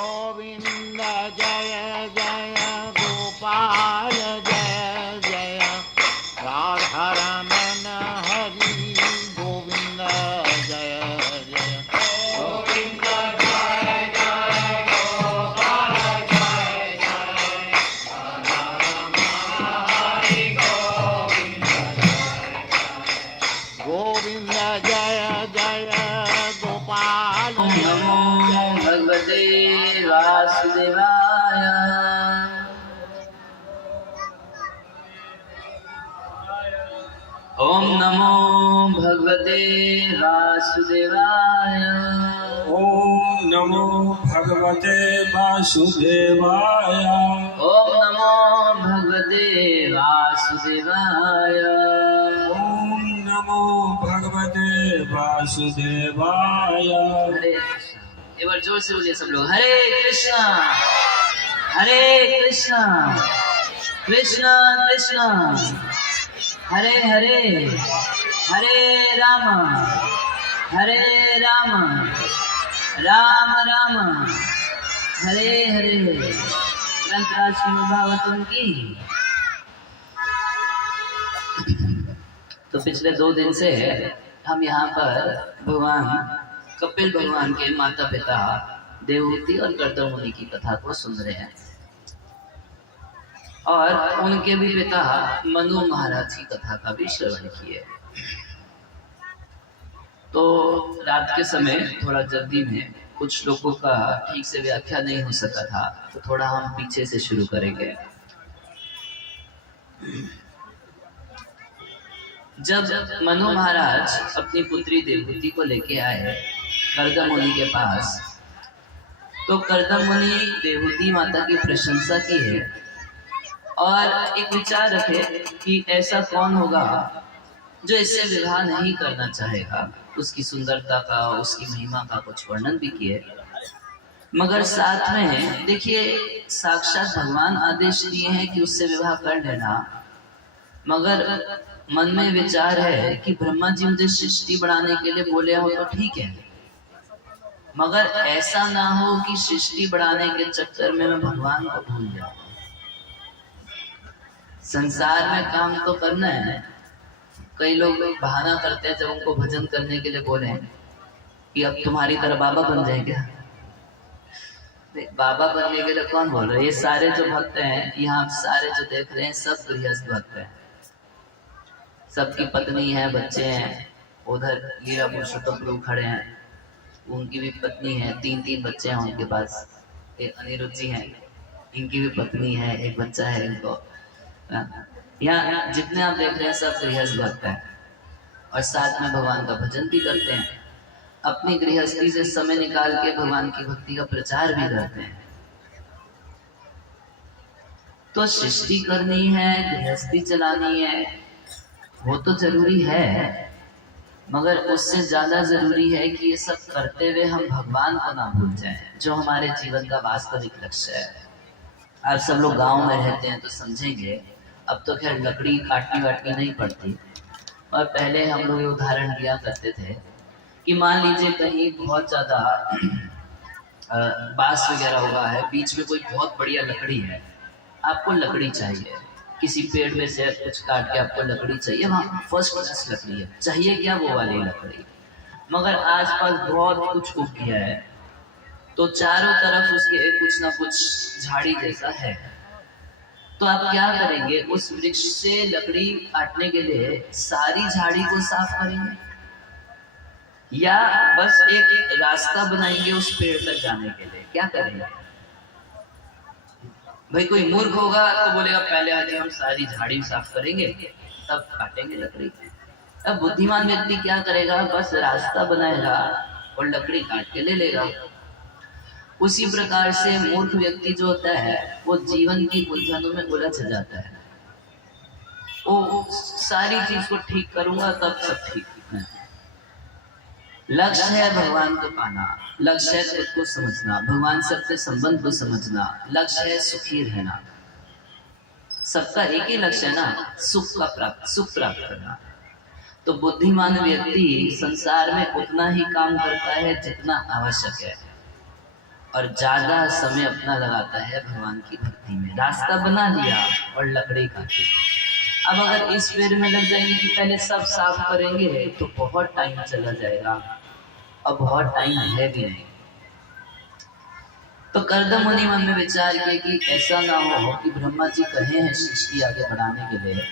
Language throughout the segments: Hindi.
गोविंद जय जय गोपाल जय जय राधा रमण हरि गोविंद जय जय गोविंद जय जय गोपाल जय जय राधा रमण हरि गोविंद जय जय गोपाल नमो भगवते वासुदेवाय। ओम नमो भगवते वासुदेवाय। ओम नमो भगवते वासुदेवाय। ओम नमो भगवते वासुदेवाय। ओम नमो भगवते वासुदेवाय। हरे कृष्णा। एक बार जोर से बोलिए सब लोग, हरे कृष्णा हरे कृष्णा कृष्णा कृष्णा हरे हरे, हरे राम राम राम हरे हरे। ग्रंथराज श्रीमद् भागवतम की। तो पिछले 2 दिन से हम यहाँ पर भगवान कपिल भगवान के माता पिता देवहूति और कर्दम मुनि की कथा को सुन रहे हैं और उनके भी पिता मनु महाराज की कथा का भी श्रवण किए। तो रात के समय थोड़ा जल्दी में कुछ श्लोकों का ठीक से व्याख्या नहीं हो सका था, तो थोड़ा हम पीछे से शुरू करेंगे। जब मनु महाराज अपनी पुत्री देवहूति को लेके आए कर्दम मुनि के पास, तो कर्दम मुनि देवहूति माता की प्रशंसा की है और एक विचार रखे कि ऐसा कौन होगा जो इससे विवाह नहीं करना चाहेगा। उसकी सुंदरता का, उसकी महिमा का कुछ वर्णन भी किए, मगर साथ में देखिए साक्षात भगवान आदेश दिए हैं कि उससे विवाह कर लेना, मगर मन में विचार है कि ब्रह्मा जी मुझे सृष्टि बढ़ाने के लिए बोले हो तो ठीक है, मगर ऐसा ना हो कि सृष्टि बढ़ाने के चक्कर में मैं भगवान को भूल जाऊं। संसार में काम तो करना है। कई लोग बहाना करते हैं जब उनको भजन करने के लिए बोले कि अब तुम्हारी तरह बाबा बन जाए क्या। बाबा बनने के लिए कौन बोल रहा है? ये सारे जो भक्त हैं यहाँ सारे जो देख रहे हैं सब गृहस्थ भक्त हैं, सबकी पत्नी है, बच्चे हैं। उधर लीला पुरुषोत्तम प्रभु खड़े हैं, उनकी भी पत्नी है, 3 बच्चे हैं उनके पास। एक अनिरुद्ध जी हैं, इनकी भी पत्नी है, एक बच्चा है इनको। यहाँ जितने आप देख रहे हैं सब गृहस्थ भक्त हैं और साथ में भगवान का भजन भी करते हैं। अपनी गृहस्थी से समय निकाल के भगवान की भक्ति का प्रचार भी करते हैं। तो सृष्टि करनी है, गृहस्थी चलानी है, वो तो जरूरी है, मगर उससे ज्यादा जरूरी है कि ये सब करते हुए हम भगवान को ना भूल जाएं, जो हमारे जीवन का वास्तविक लक्ष्य है। आप सब लोग गांव में रहते हैं तो समझेंगे। अब तो खैर लकड़ी काटनी वाटनी नहीं पड़ती, और पहले हम लोग ये उदाहरण दिया करते थे कि मान लीजिए कहीं बहुत ज्यादा बांस वगैरह हुआ है, बीच में कोई बहुत बढ़िया लकड़ी है, आपको लकड़ी चाहिए, किसी पेड़ में से कुछ काट के आपको लकड़ी चाहिए, वहाँ फर्स्ट क्लास लकड़ी है, चाहिए क्या वो वाली लकड़ी। मगर आसपास बहुत कुछ उग गया है, तो चारों तरफ उसके कुछ ना कुछ झाड़ी जैसा है, तो आप क्या करेंगे? उस वृक्ष से लकड़ी काटने के लिए सारी झाड़ी को साफ करेंगे या बस एक रास्ता बनाएंगे उस पेड़ तक जाने के लिए? क्या करेंगे भाई? कोई मूर्ख होगा तो बोलेगा पहले आगे हम सारी झाड़ी साफ करेंगे तब काटेंगे लकड़ी। अब बुद्धिमान व्यक्ति क्या करेगा? बस रास्ता बनाएगा और लकड़ी काट के ले लेगा। उसी प्रकार से मूर्ख व्यक्ति जो होता है वो जीवन की उलझनों में उलझ जाता है। वो सारी चीज को ठीक करूंगा तब सब ठीक है। लक्ष्य है भगवान को पाना, लक्ष्य है खुद को समझना, भगवान से अपने संबंध को समझना, लक्ष्य है सुखी रहना। सबका एक ही लक्ष्य है ना, सुख प्राप्त करना। तो बुद्धिमान व्यक्ति संसार में उतना ही काम करता है जितना आवश्यक है। और ज्यादा समय अपना लगाता है भगवान की भक्ति में। रास्ता बना लिया और लकड़ी काटी। अब अगर इस पेड़ में लग जाएंगे कि पहले सब साफ करेंगे तो बहुत टाइम चला जाएगा और बहुत टाइम है भी नहीं। तो कर्दम मुनि मन में विचार किए कि ऐसा ना हो कि ब्रह्मा जी कहे हैं सृष्टि आगे बढ़ाने के लिए,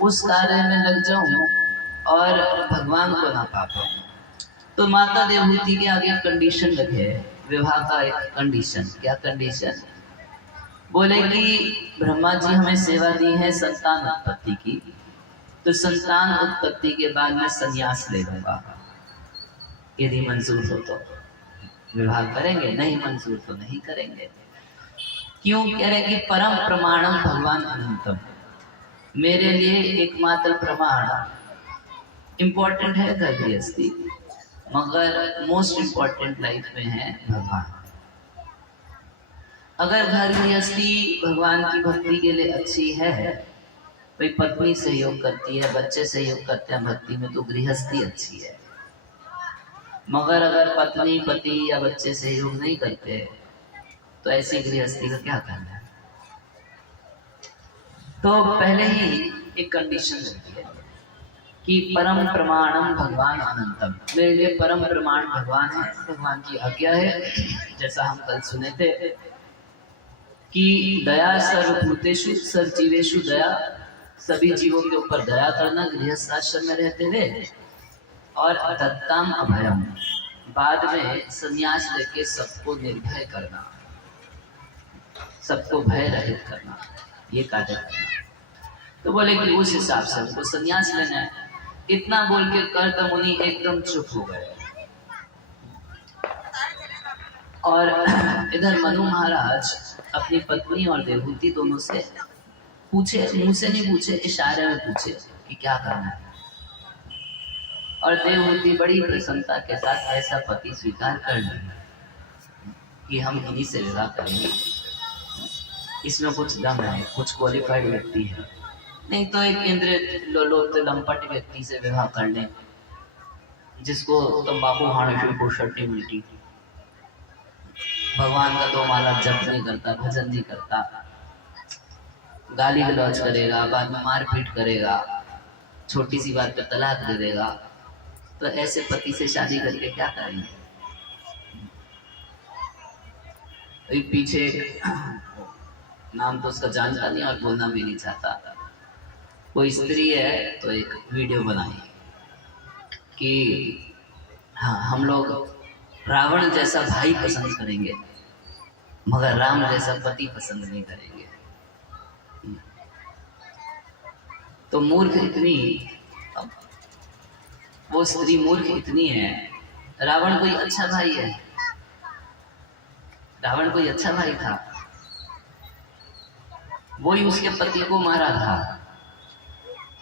उस कार्य में लग जाऊं और भगवान को ना पा पाऊं। तो माता देवहूति के आगे कंडीशन रखे, विवाह का एक कंडीशन। क्या कंडीशन? बोले कि ब्रह्मा जी हमें सेवा दी है संतान उत्पत्ति की, तो संतान उत्पत्ति के बाद मैं संन्यास ले लूंगा। यदि मंजूर हो तो विवाह करेंगे, नहीं मंजूर तो नहीं करेंगे। क्यों? कह रहे कि परम प्रमाणम भगवान अनंतम, मेरे लिए एकमात्र प्रमाण इंपॉर्टेंट है घर गृहस्थी, मगर मोस्ट इंपॉर्टेंट लाइफ में है भगवान। अगर घर गृहस्थी भगवान की भक्ति के लिए अच्छी है, कोई पत्नी सहयोग करती है, बच्चे सहयोग करते हैं भक्ति में, तो गृहस्थी अच्छी है। मगर अगर पत्नी पति या बच्चे सहयोग नहीं करते तो ऐसी गृहस्थी का क्या करना है? तो पहले ही एक कंडीशन रखी है कि परम प्रमाणम भगवान अनंतम, मेरे लिए परम प्रमाण भगवान है, भगवान की आज्ञा है। जैसा हम कल सुने थे कि दया सर्वभूतेषु सर्वजीवेषु दया, सभी जीवों के ऊपर दया करना गृहस्थ आश्रम में रहते हुए, और दत्ताम अभयम, बाद में संन्यास लेके सबको निर्भय करना, सबको भय रहित करना, ये कार्य करना। तो बोले कि उस हिसाब से उनको संन्यास लेना है। इतना बोल के कर्दम मुनि एकदम चुप हो गए। और इधर मनु महाराज अपनी पत्नी और देवहूति दोनों से पूछे, मुंह से नहीं पूछे, इशारे में पूछे कि क्या करना है। और देवहूति बड़ी प्रसन्नता के साथ ऐसा पति स्वीकार कर लिया कि हम इन्हीं से विवाह करेंगे, इसमें कुछ दम है, कुछ क्वालिफाइड व्यक्ति है, नहीं तो एक इंद्रिय लोलोत लंपट व्यक्ति से विवाह कर लें जिसको तंबाकू खाने से फुर्सत मिलती, भगवान का दो माला जप नहीं करता, भजन नहीं करता, गाली गलौज करेगा, बाद में मारपीट करेगा, छोटी सी बात पे तलाक दे देगा। तो ऐसे पति से शादी करके क्या करेंगे? एक पीछे नाम तो उसका जानता नहीं और बोलना भी नहीं चाहता, कोई स्त्री है तो एक वीडियो बनाई कि हाँ हम लोग रावण जैसा भाई पसंद करेंगे मगर राम जैसा पति पसंद नहीं करेंगे। तो मूर्ख इतनी, वो स्त्री मूर्ख इतनी है, रावण कोई अच्छा भाई है? रावण कोई अच्छा भाई था? वो ही उसके पति को मारा था।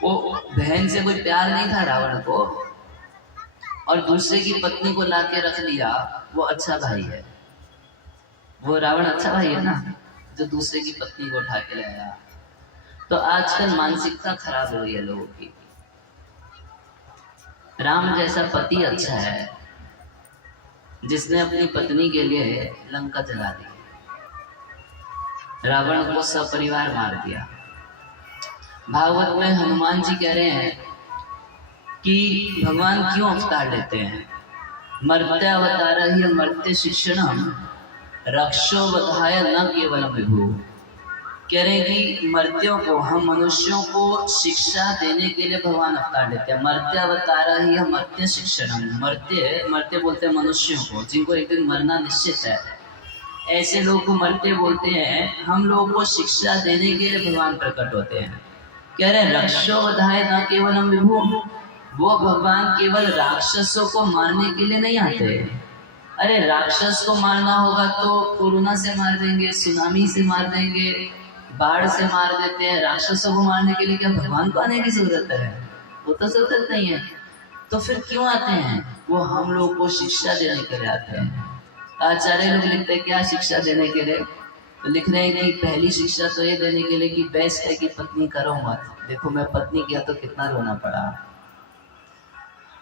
वो बहन से कोई प्यार नहीं था रावण को, और दूसरे की पत्नी को लाके रख लिया, वो अच्छा भाई है? वो रावण अच्छा भाई है ना, जो दूसरे की पत्नी को उठा के लाया। तो आजकल मानसिकता खराब हो गई है लोगों की। राम जैसा पति अच्छा है जिसने अपनी पत्नी के लिए लंका जला दी, रावण को सपरिवार मार दिया। भागवत में हनुमान जी कह रहे हैं कि भगवान क्यों अवतार लेते हैं? मर्त्यावतार ही मर्त्य शिक्षणम रक्षो वधाय न केवलम विभु। कह रहे हैं कि मर्त्यों को, हम मनुष्यों को शिक्षा देने के लिए भगवान अवतार लेते हैं। मर्त्यावतार ही मर्त्य शिक्षणम, मर्त्य बोलते हैं मनुष्यों को जिनको एक दिन मरना निश्चित है, ऐसे लोग को मर्त्य बोलते हैं। हम लोगों को शिक्षा देने के लिए भगवान प्रकट होते हैं। कह रहे हैं रक्षो वधाय न केवलम विभु, वो भगवान केवल राक्षसों को मारने के लिए नहीं आते। अरे राक्षस को मारना होगा तो कोरोना से मार देंगे, सुनामी से मार देंगे, बाढ़ से मार देते हैं। राक्षसों को मारने के लिए क्या भगवान को आने की जरूरत है? वो तो जरूरत नहीं है। तो फिर क्यों आते हैं? वो हम लोग को शिक्षा देने के लिए आते हैं। आचार्य लोग लिखते हैं क्या शिक्षा देने के लिए? तो लिख रहे हैं कि पहली शिक्षा तो ये देने के लिए कि बेस्ट है कि पत्नी करो मत। देखो मैं पत्नी किया तो कितना रोना पड़ा।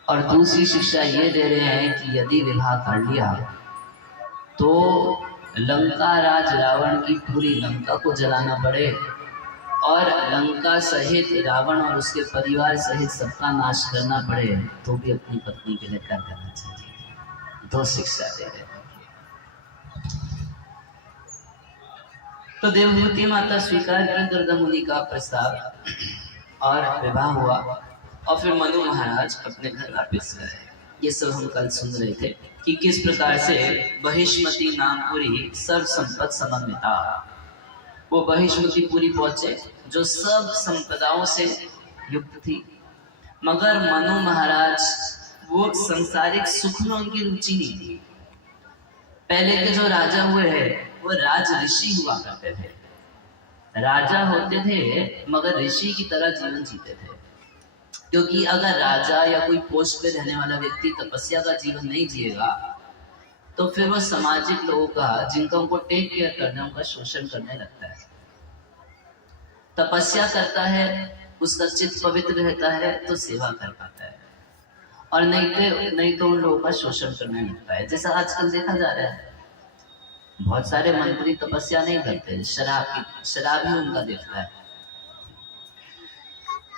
और दूसरी शिक्षा ये दे रहे हैं कि यदि विवाह कर लिया तो लंका राज रावण की पूरी लंका को जलाना पड़े और लंका सहित रावण और उसके परिवार सहित सबका नाश करना पड़े, तो भी अपनी पत्नी के लिए क्या करना चाहिए? 2 शिक्षा दे रहे हैं। तो देवहूति माता स्वीकार की गर्दा मुनि का प्रस्ताव और विवाह हुआ, और फिर मनु महाराज अपने घर वापस गए। ये सब हम कल सुन रहे थे कि किस प्रकार से बहिष्मती नामपुरी सर्व संपद समन्विता, वो बहिष्मतीपुरी पहुंचे जो सब संपदाओं से युक्त थी, मगर मनु महाराज वो सांसारिक सुख में उनकी रुचि नहीं थी। पहले के जो राजा हुए हैं वो राज ऋषि हुआ करते थे, राजा होते थे मगर ऋषि की तरह जीवन जीते थे। क्योंकि अगर राजा या कोई पोस्ट पे रहने वाला व्यक्ति तपस्या का जीवन नहीं जिएगा तो फिर वो सामाजिक लोगों का, जिनका उनको टेक केयर करना, उनका शोषण करने लगता है। तपस्या करता है, उसका चित्त पवित्र रहता है तो सेवा कर पाता है, और नहीं तो उन लोगों का शोषण करने लगता है। जैसा आजकल देखा जा रहा है, बहुत सारे मंत्री तपस्या नहीं करते, शराब ही उनका देखता है।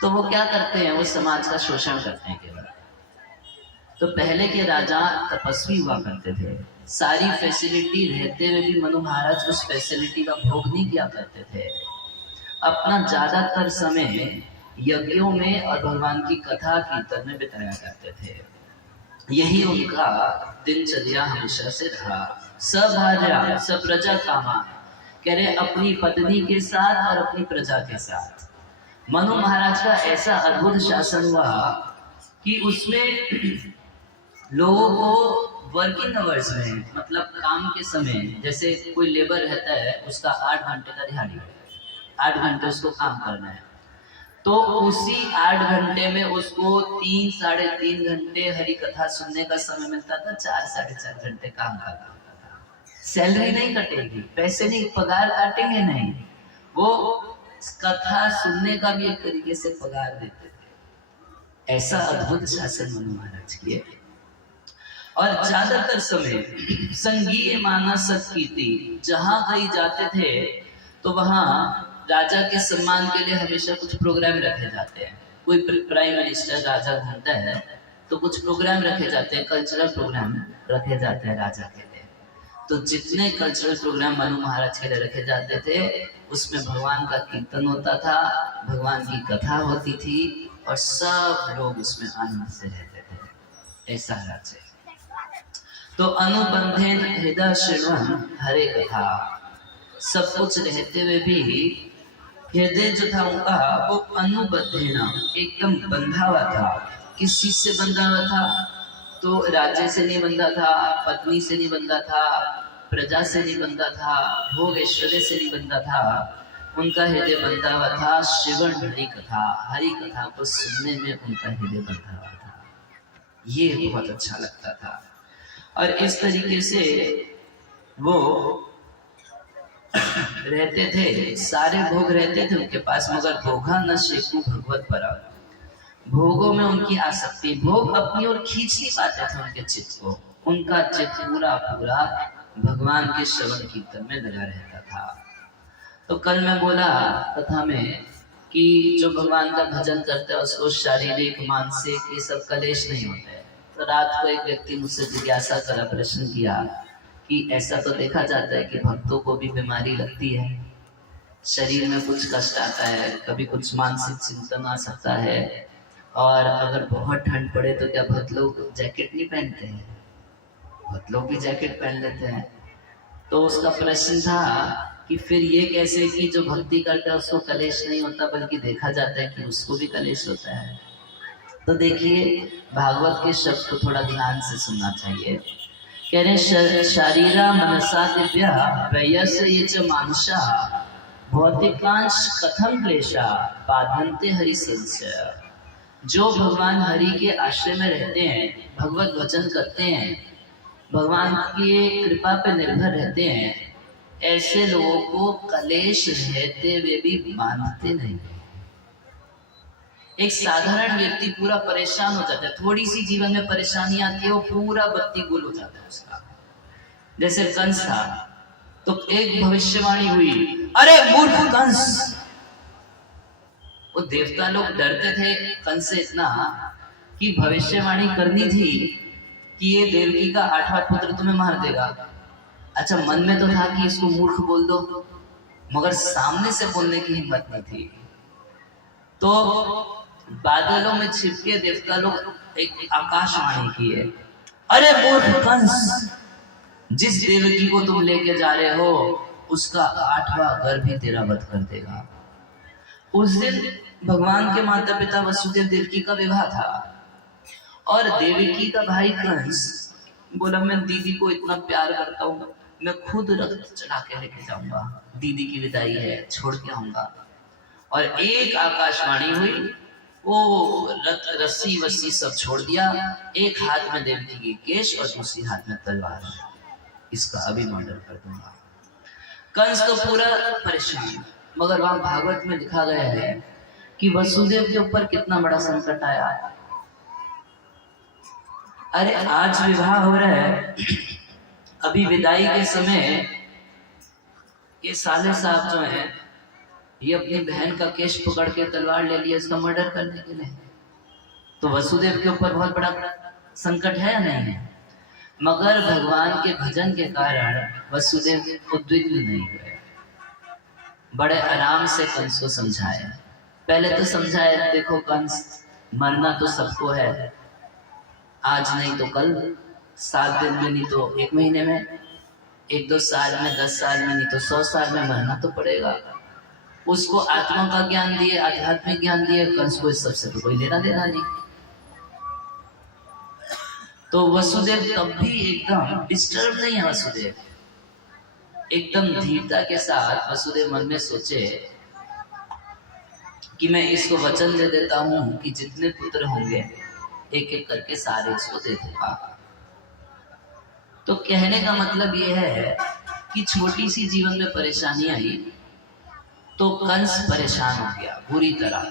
तो वो क्या करते हैं? वो समाज का शोषण करते हैं केवल। तो पहले के राजा तपस्वी हुआ करते थे, सारी फैसिलिटी रहते हुए भी मनु महाराज उस फैसिलिटी का भोग नहीं किया करते थे। अपना ज्यादातर समय यज्ञों में और भगवान की कथा कीर्तन में बिताया करते थे। यही उनका दिनचर्या हमेशा से रहा। सभार्या सप्रजा कामा, कह रहे अपनी पत्नी के साथ और अपनी प्रजा के साथ। मनु महाराज का ऐसा अद्भुत शासन हुआ कि उसमें लोगों को वर्किंग आवर्स में, मतलब काम के समय, जैसे कोई लेबर रहता है उसका 8 घंटे का दिहाड़ी है, 8 घंटे उसको काम करना है, तो उसी 8 घंटे में उसको 3 साढ़े 3 घंटे हरि कथा सुनने का समय मिलता था, 4 साढ़े 4 घंटे काम करना होता था। सैलरी नहीं कटेगी, पैसे नहीं, पगार काटेंगे नहीं, वो कथा सुनने का भी एक तरीके से पगार देते थे। ऐसा अद्भुत शासन मनु महाराज किए। और ज्यादातर समय संगीय मानस सत्कीर्ति, जहां कहीं जाते थे तो वहां राजा के सम्मान के लिए हमेशा कुछ प्रोग्राम रखे जाते हैं। कोई प्राइम मिनिस्टर राजा घूमता है तो कुछ प्रोग्राम रखे जाते हैं, कल्चरल प्रोग्राम रखे जाते हैं राजा के लिए। तो जितने कल्चरल प्रोग्राम मनु महाराज के लिए रखे जाते थे उसमें भगवान का कीर्तन होता था, भगवान की कथा होती थी, और सब लोग उसमें आनंद से रहते थे। ऐसा राज्य। तो अनुबंधेन हृदय श्रवण हरे कथा, सब कुछ रहते हुए भी हृदय जो था उनका वो अनुबंधेना, एकदम बंधा हुआ था। किस चीज से बंधा हुआ था? तो राज्य से नहीं बंधा था, पत्नी से नहीं बंधा था, प्रजा से नहीं बंधा था, भोग ऐश्वर्य से नहीं बंधा था। उनका हृदय बंधा हुआ था श्रवण हरि कथा, हरि कथा को सुनने में उनका हृदय बंधा हुआ था। ये बहुत अच्छा लगता था। और इस तरीके से वो रहते थे, सारे भोग रहते थे उनके पास, मगर भोगा न शेकु भगवत परा, भोगों में उनकी आसक्ति, भोग अपनी ओर खींच नहीं पाते थे उनके चित्त को। उनका चित्त पूरा पूरा भगवान के श्रवण कीर्तन में लगा रहता था। तो कल मैं बोला कथा में कि जो भगवान का भजन करता है उसको शारीरिक मानसिक ये सब कलेश नहीं होते। तो रात को एक व्यक्ति मुझसे जिज्ञासा करा, प्रश्न किया कि ऐसा तो देखा जाता है कि भक्तों को भी बीमारी लगती है, शरीर में कुछ कष्ट आता है, कभी कुछ मानसिक चिंतन आ सकता है, और अगर बहुत ठंड पड़े तो क्या भक्त लोग जैकेट नहीं पहनते हैं? बहुत लोग भी जैकेट पहन लेते हैं। तो उसका प्रश्न था कि फिर ये कैसे कि जो भक्ति करता है उसको कलेश नहीं होता, बल्कि देखा जाता है कि उसको भी कलेश होता है। तो देखिए भागवत के शब्द को थोड़ा ध्यान से सुनना चाहिए। कह रहे शारीरा मनसा दिव्या वयस ये च मानसा भौतिकांश कथम क्लेशा बाधन्ते हरि संशय। जो भगवान हरि के आश्रय में रहते हैं, भगवत वचन करते हैं, भगवान की कृपा पर निर्भर रहते हैं, ऐसे लोगों को कलेश रहते हुए भी बांधते नहीं। एक साधारण व्यक्ति पूरा परेशान हो जाता है, थोड़ी सी जीवन में परेशानी आती है वो पूरा बत्ती गुल हो जाता है उसका। जैसे कंस था तो एक भविष्यवाणी हुई, अरे मूर्ख कंस। वो देवता लोग डरते थे कंस से इतना कि भविष्यवाणी करनी थी कि ये देवकी का 8वां पुत्र तुम्हें मार देगा। अच्छा, मन में तो था कि इसको मूर्ख बोल दो, मगर सामने से बोलने की हिम्मत नहीं थी। तो बादलों में छिपके देवता लोग एक आकाशवाणी किए, अरे मूर्ख कंस, जिस देवकी को तुम लेके जा रहे हो उसका 8वां गर्भ भी तेरा वध कर देगा। उस दिन भगवान के माता पिता वसुदेव देवकी का विवाह था और देवकी का भाई कंस बोला, मैं दीदी को इतना प्यार करता हूँ, मैं खुद रथ चढ़ा के लेके जाऊंगा, दीदी की विदाई है, छोड़ के आऊंगा। और एक आकाशवाणी हुई, वो रस्सी वस्सी सब छोड़ दिया, एक हाथ में देवकी की केश और दूसरी हाथ में तलवार, इसका अभी मर्डर कर दूंगा। कंस तो पूरा परेशान, मगर वहां भागवत में लिखा गया है कि वसुदेव के ऊपर कितना बड़ा संकट आया। अरे आज विवाह हो रहा है, अभी विदाई के समय ये साले साहब जो हैं ये अपनी बहन का केश पकड़ के तलवार ले लिया इसका मर्डर करने के लिए। तो वसुदेव के ऊपर बहुत बड़ा संकट है या नहीं है? मगर भगवान के भजन के कारण वसुदेव उद्विग्न नहीं हुए, बड़े आराम से कंस को समझाए। पहले तो समझाए, देखो कंस, मरना तो सबको है, आज नहीं तो कल, 7 दिन में नहीं तो 1 महीने में, 1-2 साल में, 10 साल में, नहीं तो 100 साल में मरना तो पड़ेगा। उसको आत्मा का ज्ञान दिए, आध्यात्मिक ज्ञान दिए, कंस को इस सबसे तो कोई लेना देना नहीं। तो वसुदेव तब भी एकदम डिस्टर्ब नहीं है। वसुदेव एकदम धीरता के साथ वसुदेव मन में सोचे कि मैं इसको वचन दे देता हूं कि जितने पुत्र होंगे एक एक करके सारे इसको दे दूंगा। तो कहने का मतलब यह है कि छोटी सी जीवन में परेशानी आई तो कंस परेशान हो गया बुरी तरह,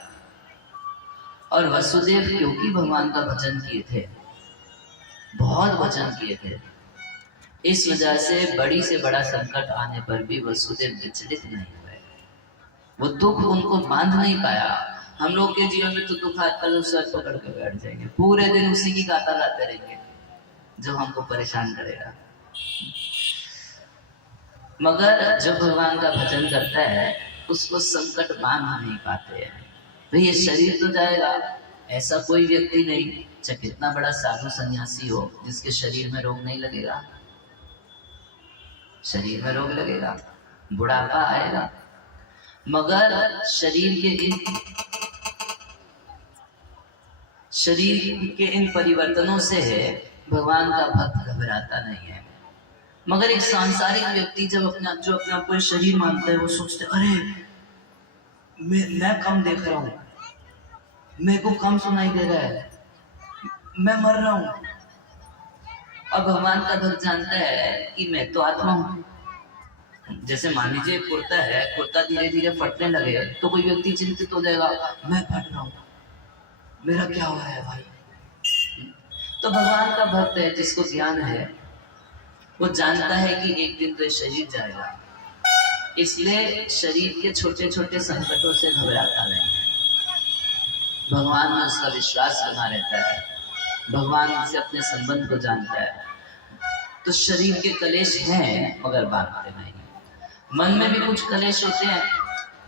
और वसुदेव क्योंकि भगवान का भजन किए थे, बहुत भजन किए थे, इस वजह से बड़ी से बड़ा संकट आने पर भी वसुदेव विचलित नहीं हुए। वो दुख उनको बांध नहीं पाया। हम लोग के जीवन में तो दुख आता है, सर पकड़ के बैठ जाएंगे, पूरे दिन उसी की गाता गाते रहेंगे जो हमको परेशान करेगा। मगर जो भगवान का भजन करता है उसको संकट बांध नहीं पाते हैं। भाई ये शरीर तो जाएगा, ऐसा कोई व्यक्ति नहीं, चाहे कितना बड़ा साधु सन्यासी हो, जिसके शरीर में रोग नहीं लगेगा। शरीर में रोग लगेगा, बुढ़ापा आएगा, मगर शरीर के इन परिवर्तनों से भगवान का भक्त घबराता नहीं है। मगर एक सांसारिक व्यक्ति जो अपने आप को शरीर मानता है, वो सोचते अरे मैं कम देख रहा हूँ, मेरे को कम सुनाई दे रहा है, मैं मर रहा हूँ। अब भगवान का भक्त जानता है कि मैं तो आत्मा हूँ। जैसे मान लीजिए कुर्ता है, कुर्ता धीरे धीरे फटने लगे तो कोई व्यक्ति चिंतित हो जाएगा, मैं फट रहा हूँ, मेरा क्या हो रहा है भाई। तो भगवान का भक्त है, जिसको ज्ञान है, वो जानता है कि एक दिन तो शरीर जाएगा, इसलिए शरीर के छोटे छोटे संकटों से घबराता नहीं है। भगवान में उसका विश्वास बना रहता है, भगवान से अपने संबंध को जानता है। तो शरीर के कलेश हैं मगर बांधते नहीं। मन में भी कुछ कलेश होते हैं।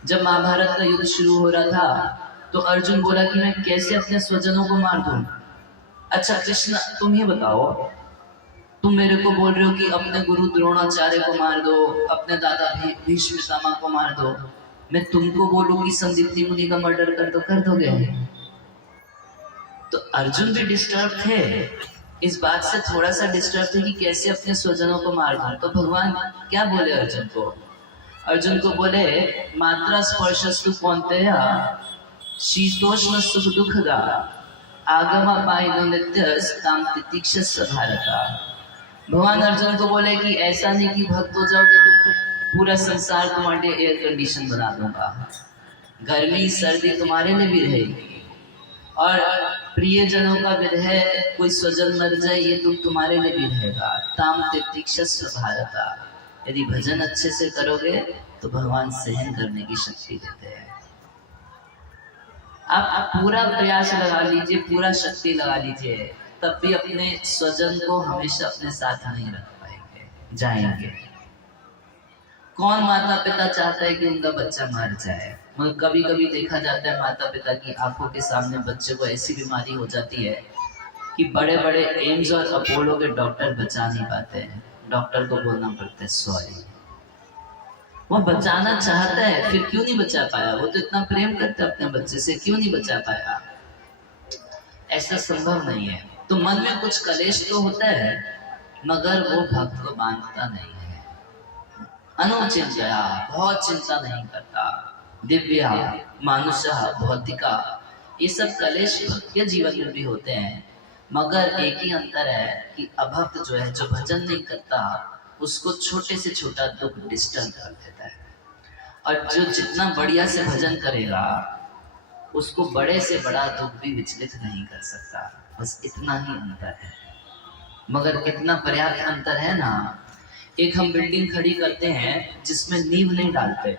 जब महाभारत का युद्ध शुरू हो रहा था तो अर्जुन बोला कि मैं कैसे अपने स्वजनों को मार दूं। अच्छा कृष्ण, तुम ही बताओ, तुम मेरे को बोल रहे हो कि अपने गुरु द्रोणाचार्य को मार दो, अपने दादा भीष्म पितामह को मार दो, मैं तुमको बोलूं कि संदीप्ति मुनि का मर्डर कर दोगे? तो अर्जुन भी डिस्टर्ब थे, इस बात से थोड़ा सा डिस्टर्ब थे कि कैसे अपने स्वजनों को मार दूं। तो भगवान क्या बोले अर्जुन को? अर्जुन को बोले, मात्रा स्पर्शस्तु कौन्तेय शीतोष्ण सुख दुखदा आगमा पायनो नित्यस्ताम तितिक्षस्व भारत। भगवान अर्जुन को बोले कि ऐसा नहीं कि भक्त हो जाओगे तो पूरा संसार तुम्हारे लिए एयर कंडीशन बना दूंगा, गर्मी सर्दी तुम्हारे लिए भी रहेगी, और प्रियजनों का विरह, कोई स्वजन मर जाए, ये दुख तुम्हारे लिए भी रहेगा। ताम तितिक्षस्व भारता, यदि भजन अच्छे से करोगे तो भगवान सहन करने की शक्ति देते हैं। आप पूरा प्रयास लगा लीजिए, पूरा शक्ति लगा लीजिए, तब भी अपने स्वजन को हमेशा अपने साथ नहीं रख पाएंगे, जाएंगे। कौन माता पिता चाहता है कि उनका बच्चा मर जाए? मगर कभी कभी देखा जाता है माता पिता की आंखों के सामने बच्चे को ऐसी बीमारी हो जाती है कि बड़े बड़े एम्स और अपोलो के डॉक्टर बचा नहीं पाते हैं। डॉक्टर को बोलना पड़ता है सॉरी। वो बचाना चाहता है, फिर क्यों नहीं बचा पाया? वो तो इतना प्रेम करता है अपने बच्चे से, क्यों नहीं बचा पाया? ऐसा संभव नहीं है। तो मन में कुछ कलेश तो होता है, मगर वो भक्त को बांधता नहीं है। अनुचिंतया, बहुत चिंता नहीं करता। दिव्या, मानुषा, भौतिका, ये सब कलेश भक्त के जीवन में भी होते हैं, मगर एक ही अंतर है कि अभक्त जो है, जो भजन नहीं करता, उसको छोटे से छोटा दुख डिस्टर्ब कर देता है, और जो जितना बढ़िया से भजन करेगा उसको बड़े से बड़ा दुख भी विचलित नहीं कर सकता। बस इतना ही अंतर है, मगर कितना पर्याप्त अंतर है ना। एक हम बिल्डिंग खड़ी करते हैं जिसमें नींव नहीं डालते,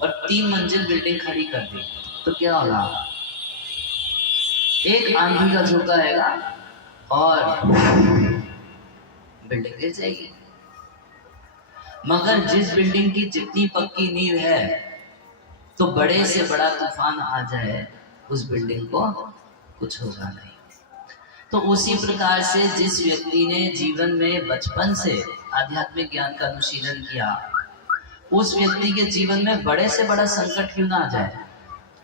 और 3 मंजिल बिल्डिंग खड़ी कर दी, तो क्या होगा? एक आंधी का झोंका आएगा और बिल्डिंग गिर जाएगी। मगर जिस बिल्डिंग की जितनी पक्की नींव है, तो बड़े से बड़ा तूफान आ जाए उस बिल्डिंग को कुछ होगा नहीं। तो उसी प्रकार से जिस व्यक्ति ने जीवन में बचपन से आध्यात्मिक ज्ञान का अनुशीलन किया, उस व्यक्ति के जीवन में बड़े से बड़ा संकट क्यों ना आ जाए,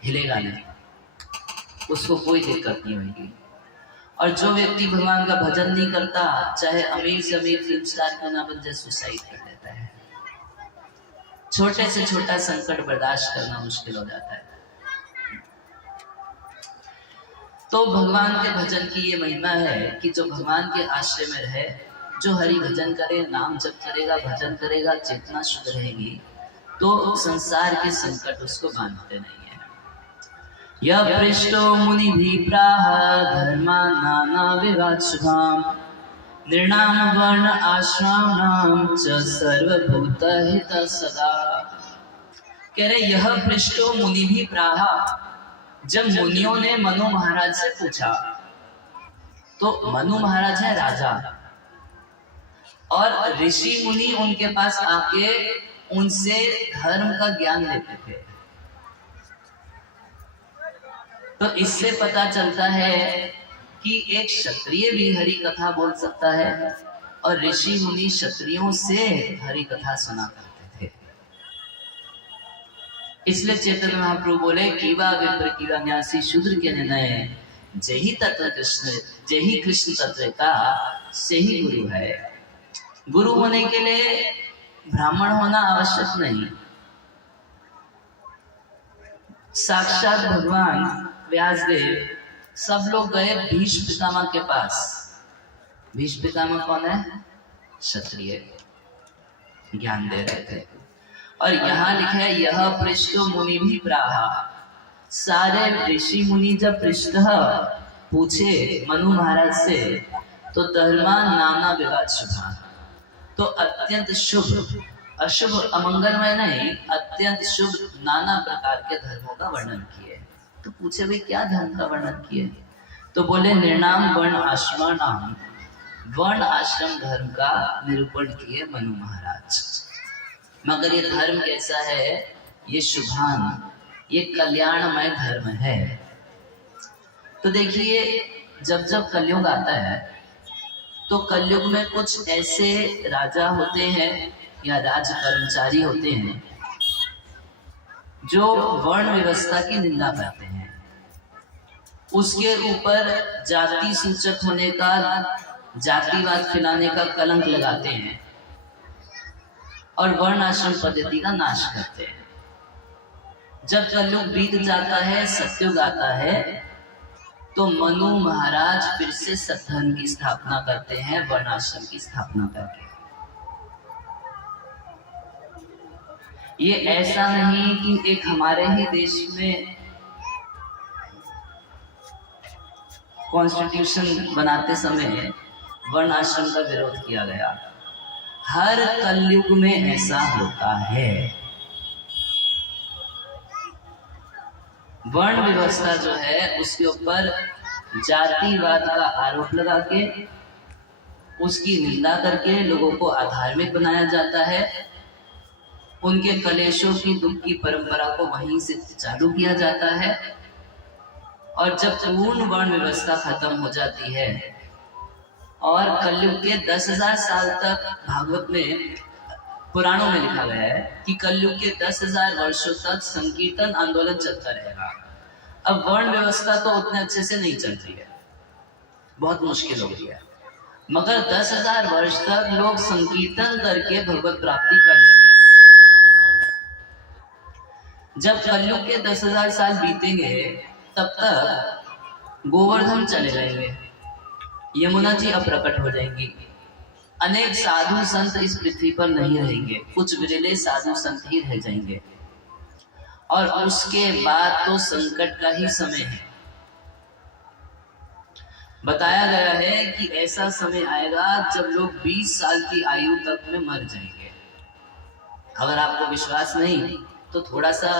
हिलेगा नहीं, उसको कोई दिक्कत नहीं होगी। और जो व्यक्ति भगवान का भजन नहीं करता, चाहे अमीर से अमीर फिल्म स्टार क्यों ना बन जाए, सुसाइड कर लेता है। छोटे से छोटा संकट बर्दाश्त करना मुश्किल हो जाता है। तो भगवान के भजन की ये महिमा है कि जो भगवान के आश्रय में रहे, जो हरि भजन करे, नाम जप करेगा, भजन करेगा, चेतना शुद्ध रहेगी, तो संसार के संकट उसको बांधते नहीं है। यः पृष्टो मुनि भी प्राह धर्मा नाना विवाद शुभाम निर्णाम वर्ण आश्रमाणाम च सर्वभूत हित सदा। कह रहे यह पृष्टो मुनि भी प्राह, जब मुनियों ने मनु महाराज से पूछा, तो मनु महाराज है राजा, और ऋषि मुनि उनके पास आके उनसे धर्म का ज्ञान लेते थे। तो इससे पता चलता है कि एक क्षत्रिय भी हरि कथा बोल सकता है, और ऋषि मुनि क्षत्रियों से हरि कथा सुना करते थे। इसलिए चैतन्य महाप्रभु बोले कीवा विप्र कीवा न्यासी शूद्र के निर्णय, जही तत्व कृष्ण, जही कृष्ण तत्व का से ही गुरु है। गुरु होने के लिए ब्राह्मण होना आवश्यक नहीं। साक्षात भगवान व्यासदेव, सब लोग गए भीष्म पितामह के पास। भीष्म पितामह कौन है? क्षत्रिय, ज्ञान दे रहे थे। और यहाँ लिखा है यह पृष्ठ मुनि भी प्राहा। सारे ऋषि मुनि जब पृष्ठ पूछे मनु महाराज से, तो धर्मा नाना विवाद शुभा, तो अत्यंत शुभ, अशुभ अमंगलमय नहीं, अत्यंत शुभ नाना प्रकार के धर्मों का वर्णन किए। तो पूछे भाई क्या धर्म का वर्णन किए? तो बोले निर्णाम वर्ण आश्रमाणाम, वर्ण आश्रम धर्म का निरूपण किए मनु महाराज। मगर ये धर्म कैसा है? ये शुभान, ये कल्याणमय धर्म है। तो देखिए, जब जब कलयुग आता है, तो कलयुग में कुछ ऐसे राजा होते हैं या राज कर्मचारी होते हैं जो वर्ण व्यवस्था की निंदा करते हैं, उसके ऊपर जाति सूचक होने का, जातिवाद फैलाने का कलंक लगाते हैं, और वर्ण आश्रम पद्धति का नाश करते हैं। जब कलयुग बीत जाता है, सतयुग आता है, तो मनु महाराज फिर से सत्धर्म की स्थापना करते हैं, वर्णाश्रम की स्थापना करके। ये ऐसा नहीं कि एक हमारे ही देश में कॉन्स्टिट्यूशन बनाते समय वर्ण आश्रम का विरोध किया गया। हर कलयुग में ऐसा होता है। वर्ण व्यवस्था जो है उसके ऊपर जातिवाद का आरोप लगा के उसकी निंदा करके लोगों को अधार्मिक बनाया जाता है। उनके कलेशों की दुख की परंपरा को वहीं से चालू किया जाता है। और जब पूर्ण वर्ण व्यवस्था खत्म हो जाती है और कलयुग के 10,000 साल तक, भागवत में पुराणों में लिखा गया है कि कलयुग के 10,000 वर्षों तक संकीर्तन आंदोलन चलता रहेगा। अब वर्ण व्यवस्था तो उतने अच्छे से नहीं चल रही है, बहुत मुश्किल हो गई है, मगर 10,000 वर्ष तक लोग संकीर्तन करके भगवत प्राप्ति कर लेंगे। जब कलयुग के 10,000 साल बीतेंगे तब तक गोवर्धन चले जाएंगे, यमुना जी अप्रकट हो जाएंगी, अनेक साधु संत इस पृथ्वी पर नहीं रहेंगे, कुछ विरले साधु संत ही रह जाएंगे। और उसके बाद तो संकट का ही समय है। बताया गया है कि ऐसा समय आएगा जब लोग 20 साल की आयु तक में मर जाएंगे। अगर आपको विश्वास नहीं तो थोड़ा सा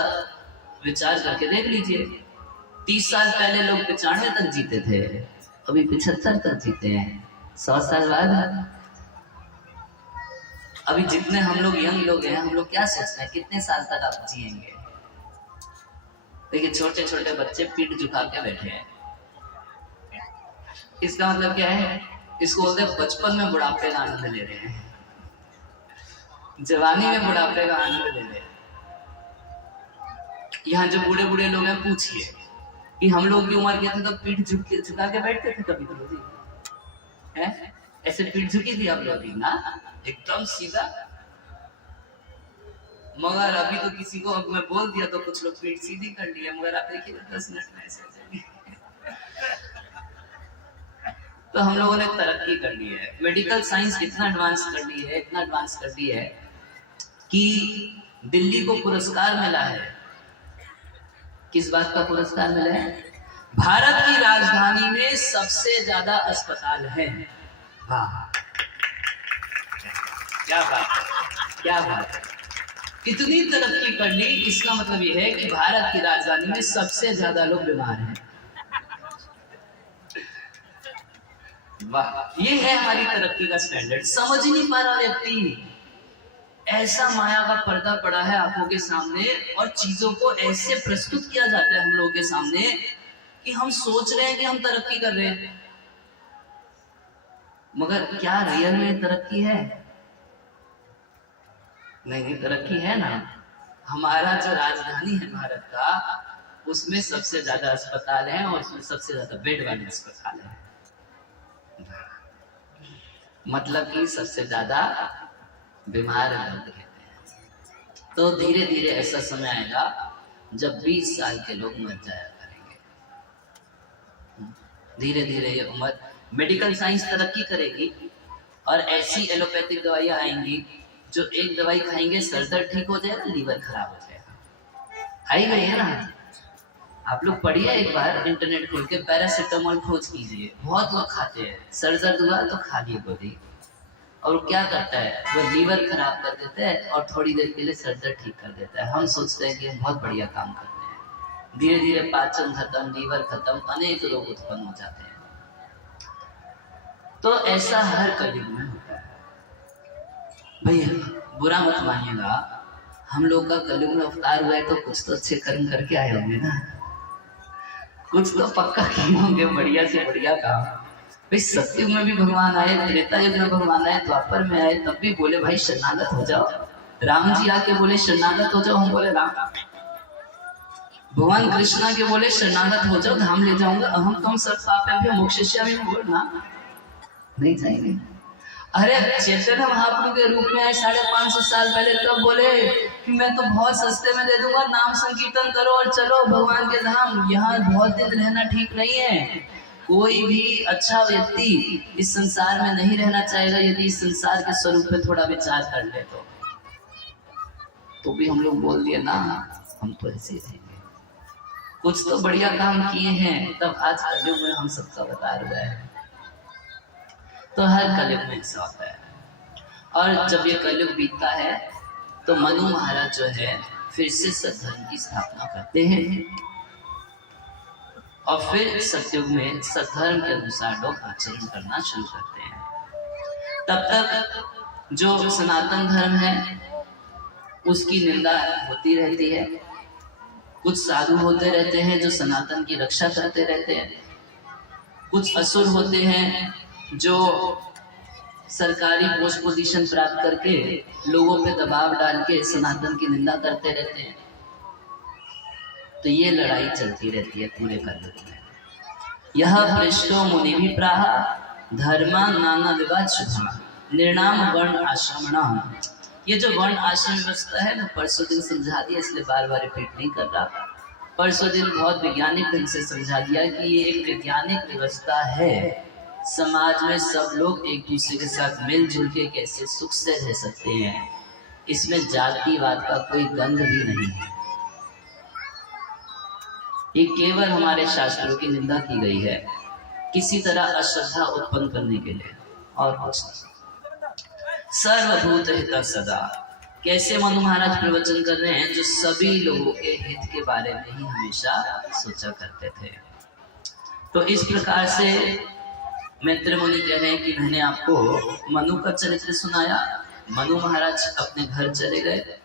विचार करके देख लीजिए। 30 साल पहले लोग 95 तक जीते थे, अभी 75 तक जीते हैं। 100 साल बाद अभी जितने हम लोग यंग लोग हैं, हम लोग क्या सोचते हैं कितने साल तक आप जिएंगे। देखिए छोटे छोटे बच्चे पीठ झुका के बैठे हैं। इसका मतलब क्या है? इसको बोलते हैं बचपन में बुढ़ापे का आनंद ले रहे हैं, जवानी में बुढ़ापे का आनंद ले रहे हैं। यहाँ जो बूढ़े बूढ़े लोग हैं, पूछिए कि हम लोग की उम्र के थे तो पीठ झुका के बैठते थे कभी कभी, है ऐसे पीठ झुकी थी आप लोग की ना, एकदम सीधा। मगर अभी तो किसी को मैं बोल दिया तो कुछ लोग पीठ सीधी कर लिया, मगर आप देखिए 10 मिनट में ऐसे हो जाएंगे। तो हम लोगों ने तरक्की कर ली है, मेडिकल साइंस इतना एडवांस कर ली है, इतना एडवांस कर ली है कि दिल्ली को पुरस्कार मिला है। किस बात का पुरस्कार मिला है? भारत की राजधानी में सबसे ज्यादा अस्पताल है। वाह क्या बात है, क्या बात है। इतनी तरक्की कर ली, इसका मतलब यह है कि भारत की राजधानी में सबसे ज्यादा लोग बीमार हैं। वाह, ये है हमारी तरक्की का स्टैंडर्ड। समझ ही नहीं पा रहा व्यक्ति। ऐसा माया का पर्दा पड़ा है आंखों के सामने और चीजों को ऐसे प्रस्तुत किया जाता है हम लोगों के सामने कि हम सोच रहे हैं कि हम तरक्की कर रहे हैं, मगर क्या रियल में तरक्की है? नहीं, तरक्की है ना। हमारा जो राजधानी है भारत का, उसमें सबसे ज्यादा अस्पताल है और उसमें सबसे ज्यादा बेड वाले अस्पताल है। मतलब कि सबसे ज्यादा बीमार लोग रहते हैं। तो धीरे धीरे ऐसा समय आएगा जब 20 साल के लोग मर जाया करेंगे। धीरे धीरे ये उम्र, मेडिकल साइंस तरक्की करेगी और ऐसी एलोपैथिक दवाइयां आएंगी जो एक दवाई खाएंगे सर दर्द ठीक हो जाएगा, लीवर खराब हो जाएगा। आई गई है ना। आप लोग पढ़िए एक बार, इंटरनेट खोल के पैरासिटामोल खोज कीजिए, बहुत लोग खाते हैं। सर दर्द हुआ तो खा लिए गोली, और क्या करता है वो लीवर खराब कर देता है और थोड़ी देर के लिए सर दर्द ठीक कर देता है। हम सोचते हैं कि हम बहुत बढ़िया काम करते हैं, धीरे धीरे पाचन खत्म, लीवर खत्म, अनेक रोग उत्पन्न हो जाते हैं। तो ऐसा हर कलयुग में होता है। भैया बुरा मत मानिएगा, हम लोग का कलयुग में अवतार हुआ है तो कुछ तो अच्छे कर्म करके आए होंगे ना, कुछ तो पक्का किए होंगे बढ़िया से बढ़िया काम। भाई सत्युग में भी भगवान आए, त्रेता युग में भगवान आए, द्वापर में आए, तब भी बोले भाई शरणागत हो जाओ। राम जी आके बोले शरणागत हो जाओ, हम बोले राम। भगवान कृष्णा के बोले शरणागत हो जाओ, धाम ले जाऊंगा, अहम तुम सब पाप मोक्षयिष्यामि बोलना, नहीं जाएंगे। अरे चैतन्य महाप्रभु के रूप में आए 550 साल पहले, तब बोले कि मैं तो बहुत सस्ते में दे दूंगा, नाम संकीर्तन करो और चलो भगवान के धाम। यहाँ बहुत दिन रहना ठीक नहीं है। कोई भी अच्छा व्यक्ति इस संसार में नहीं रहना चाहेगा यदि इस संसार के स्वरूप पे थोड़ा विचार कर ले तो भी हम लोग बोल दिए ना, हम तो ऐसे ही रहेंगे। कुछ तो बढ़िया काम किए हैं, तब आज कलयुग में हम सबका अवतार हुआ है। तो हर कलयुग में ऐसा होता है। और जब ये कलयुग बीतता है तो मनु महाराज जो है फिर से सद्धर्म की स्थापना करते हैं और फिर सतयुग में सद्धर्म के अनुसार लोग आचरण करना शुरू करते हैं। तब तक जो सनातन धर्म है उसकी निंदा होती रहती है। कुछ साधु होते रहते हैं जो सनातन की रक्षा करते रहते हैं, कुछ असुर होते हैं जो सरकारी पोस्ट पोजीशन प्राप्त करके लोगों पे दबाव डाल के सनातन की निंदा करते रहते हैं। तो ये लड़ाई चलती रहती है पूरे कलयुग में। यह पृष्ठो मुनि भी प्राह धर्मा नाना विवाद शुभा निर्णाम वर्ण आश्रमण। ये जो वर्ण आश्रम व्यवस्था है ना, परसों दिन समझा दिया, इसलिए बार बार रिपीट नहीं कर रहा। परसों दिन बहुत वैज्ञानिक ढंग से समझा दिया कि ये एक वैज्ञानिक व्यवस्था है। समाज में सब लोग एक दूसरे के साथ मिलजुल के कैसे सुख से रह सकते हैं, इसमें जातिवाद का कोई गंध भी नहीं है। ये केवल हमारे शास्त्रों की निंदा की गई है किसी तरह अश्रद्धा उत्पन्न करने के लिए, और कुछ नहीं। सर्वभूत हित सदा, कैसे मनु महाराज प्रवचन कर रहे हैं जो सभी लोगों के हित के बारे में ही हमेशा सोचा करते थे। तो इस प्रकार से मैत्र मुनि कह रहे हैं कि मैंने आपको मनु का चरित्र सुनाया। मनु महाराज अपने घर चले गए